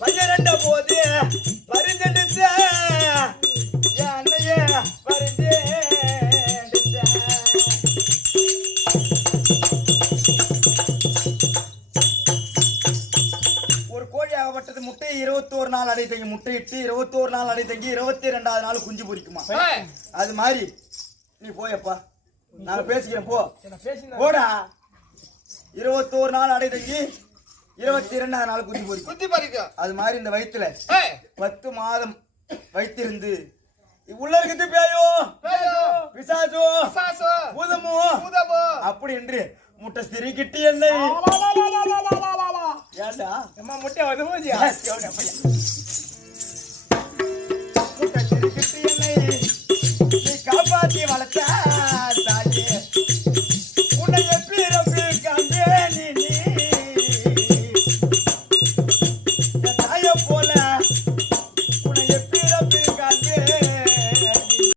பன்னிரண்ட போது பரிந்தெடுத்த அன்னைய பரிந்தெடுத்த ஒரு கோழி ஆகப்பட்டது முட்டை இருபத்தோரு நாள் அடை தங்கி முட்டையிட்டு இருபத்தோரு நாள் அடை தங்கி இருபத்தி ரெண்டாவது நாள் குஞ்சு பொரிக்குமா? ஏய், அது மாதிரி. நீ போயப்பா. நான் பேசிக்கிறேன் போ. போடா. இருபத்தோரு நாள் அடை தங்கி இருபத்தி ரெண்டாவது நாள் குஞ்சு பொரிக்கும். குத்தி பறிக்கும் அது மாதிரி இந்த வயித்துல ஏய், பத்து மாதம் வைத்திருந்து உள்ள இருக்குது பேயோ பிசாசோ பிசாசோ, பூதமோ பூதமோ, அப்படி என்று முட்டை சிரிக்கிட்டு என்னை. ஏண்டா? முட்டை வந்து பையன்?